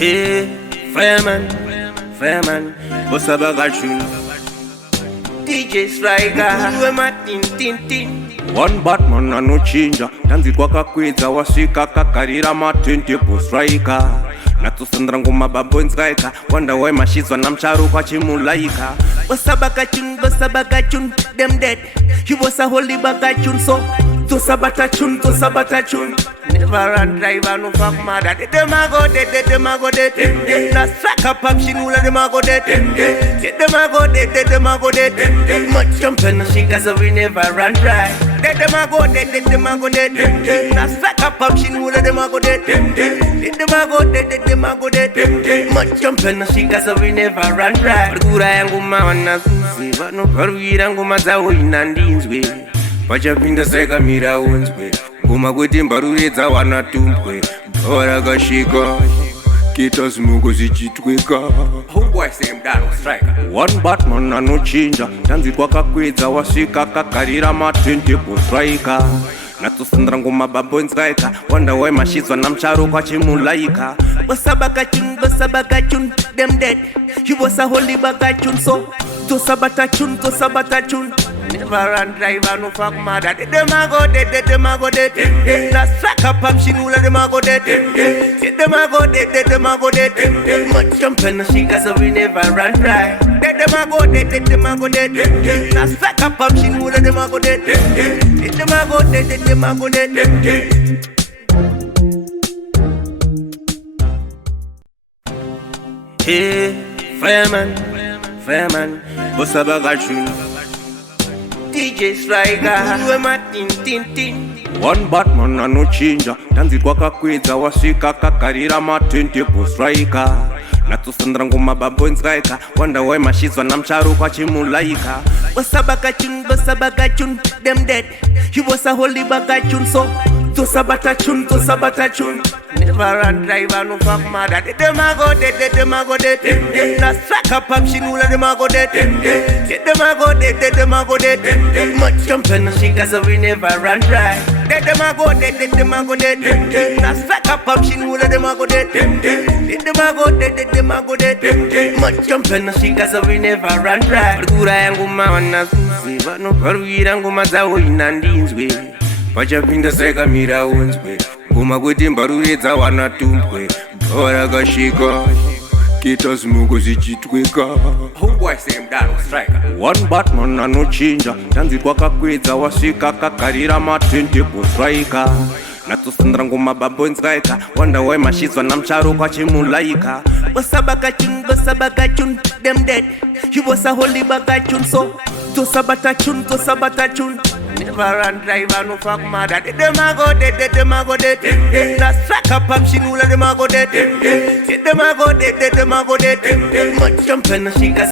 Hey, fireman, what's up, I got you? DJ Strykaa, you my tin. One Batman and no changer. Tanzi kwa kakweza wasika kakarira matente po Strykaa. Natusandra ngoma babo nzraika. Wonder why mashizwa na mcharu kwa chimulaika. Wasabagachun, them dead. He was a holy bagachun so. To sabatachun. Never run driver, no fuck mother. Them a go dead. Na Strykaa pop shinula, them a go dead. Them a go dead. Much jumping, she cause we never run dry. Them a go dead. Na Strykaa pop shinula, them a go dead. Them a go dead. Much jumping, she cause we never run dry. Gura yangu mawana zuzi, vano paruira yangu mazawo inandinzwe. Pachapinda seka mira unzwe. Ngoma kwete mbaruredza wana tumbwe. Bhora kashika kita simuko zichitweka. Homeboy say Mbada Strykaa. One Batman anochinja. Tanzi kwa kakweza wasika kakarira matente po Strykaa. Natusandra ngoma babo nzraika. Wonder why mashizwa na mcharu kwa chimulaika. Wasabagachun, them dead. He was a holy bagachun so. To sabatachun. Never run driver, no fuck mother. Them a go dead. Na Strykaa pam shinula, them a go dead. Them a go dead. Much jumping, she cause we never run dry. Them a go dead. Na Strykaa pam shinula, them a go dead. Them a go dead. Hey, fireman, what's up, I got you? DJ Strykaa, you my tin. One Batman and no changer. Tanzi kwa kakweza wasika kakarira matente po Strykaa. Natusandra ngoma babo nzraika. Wonder why mashizwa na mcharu kwa chimulaika. Wasabagachun, them dead. He was a holy bagachun so. To sabatachun. Never run driver, no fuck mother. Them a go dead. Na Strykaa pop shinula, them a go dead. Them a go dead. Much jumping, she cause we never run dry. Them a go dead. Na Strykaa pop shinula, them a go dead. Them a go dead. Much jumping, she cause we never run dry. Gura yangu mawana zuzi, vano paruira yangu mazawo inandinzwe. Pachapinda seka mira unzwe. Ngoma kwete mbaruredza wana tumbwe. Bhora kashika kita simuko zichitweka. Homeboy say Mbada Strykaa. One Batman anochinja. Tanzi kwa kakweza wasika kakarira matente po Strykaa. Natusandra ngoma babo nzraika. Wonder why mashizwa na mcharu kwa chimulaika. Wasabagachun, them dead. He was a holy bagachun so. To sabatachun. Never run driver, no fuck mother. Them a go dead. Na Strykaa pam shinula, them a go dead. Them a go dead. Much jumping, she cause